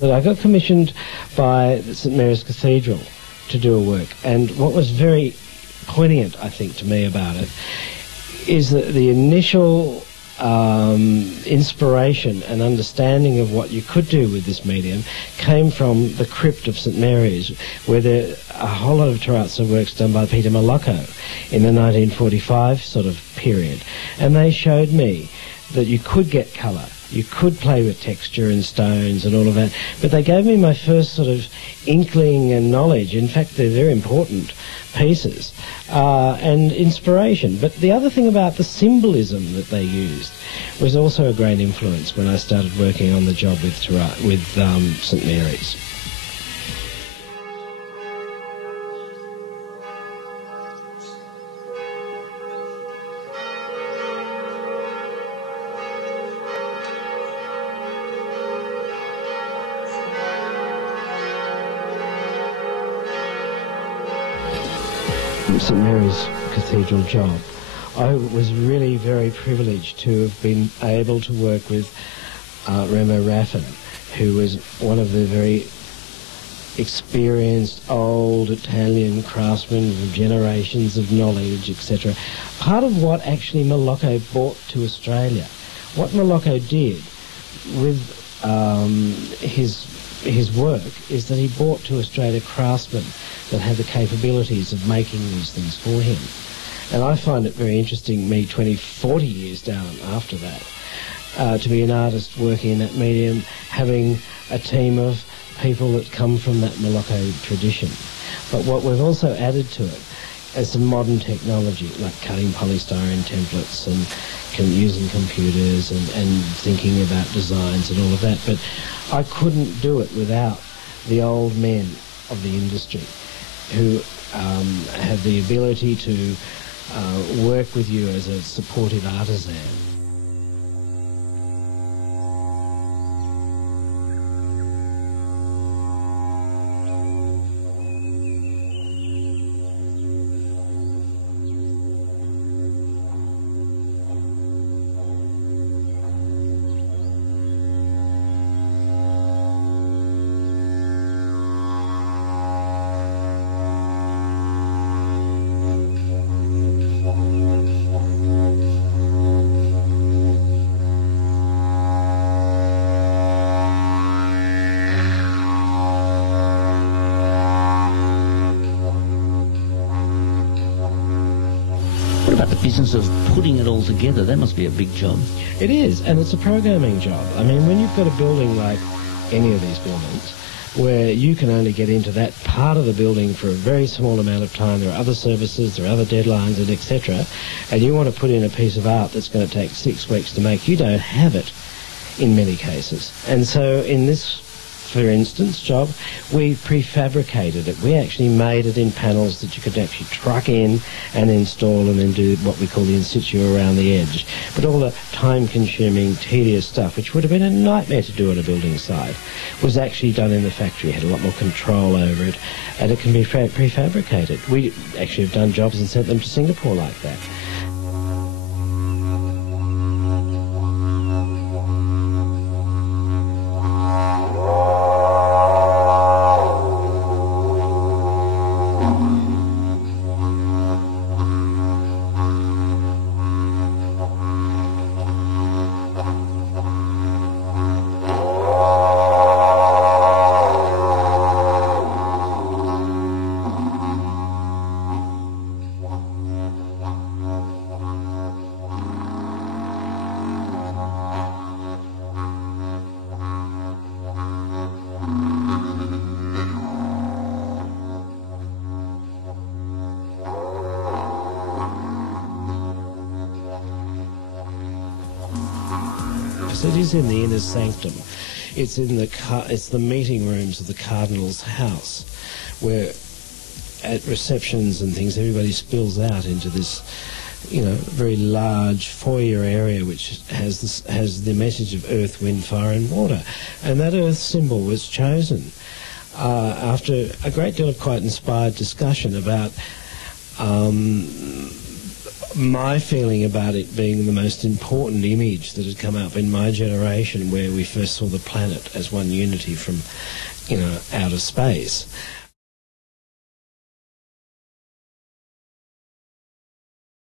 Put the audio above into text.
But I got commissioned by St Mary's Cathedral to do a work, and what was very poignant, I think, to me about it is that the initial inspiration and understanding of what you could do with this medium came from the crypt of St Mary's, where there are a whole lot of Terrazzo works done by Peter Malocco in the 1945 sort of period, and they showed me that you could get colour, you could play with texture and stones and all of that, but they gave me my first sort of inkling and knowledge. In fact, they're very important pieces, and inspiration. But the other thing about the symbolism that they used was also a great influence when I started working on the job with St Mary's. St Mary's Cathedral job, I was really very privileged to have been able to work with Remo Raffin, who was one of the very experienced old Italian craftsmen with generations of knowledge, etc. Part of what actually Malocco brought to Australia, what Malocco did with his work, is that he brought to Australia craftsmen that had the capabilities of making these things for him. And I find it very interesting, me 20, 40 years down after that, to be an artist working in that medium, having a team of people that come from that Malocco tradition. But what we've also added to it is some modern technology, like cutting polystyrene templates and using computers and thinking about designs and all of that. But I couldn't do it without the old men of the industry who have the ability to work with you as a supportive artisan. About the business of putting it all together, that must be a big job. It is, and it's a programming job. I mean, when you've got a building like any of these buildings, where you can only get into that part of the building for a very small amount of time, there are other services, there are other deadlines, and etc., and you want to put in a piece of art that's going to take 6 weeks to make, you don't have it in many cases. And so in this, for instance, job, we prefabricated it. We actually made it in panels that you could actually truck in and install and then do what we call the in situ around the edge. But all the time-consuming, tedious stuff, which would have been a nightmare to do at a building site, was actually done in the factory. It had a lot more control over it, and it can be prefabricated. We actually have done jobs and sent them to Singapore like that. It is in the inner sanctum. It's in the meeting rooms of the Cardinals' house, where at receptions and things everybody spills out into this, you know, very large foyer area which has the message of earth, wind, fire and water. And that earth symbol was chosen after a great deal of quite inspired discussion about my feeling about it being the most important image that had come up in my generation, where we first saw the planet as one unity from, outer space,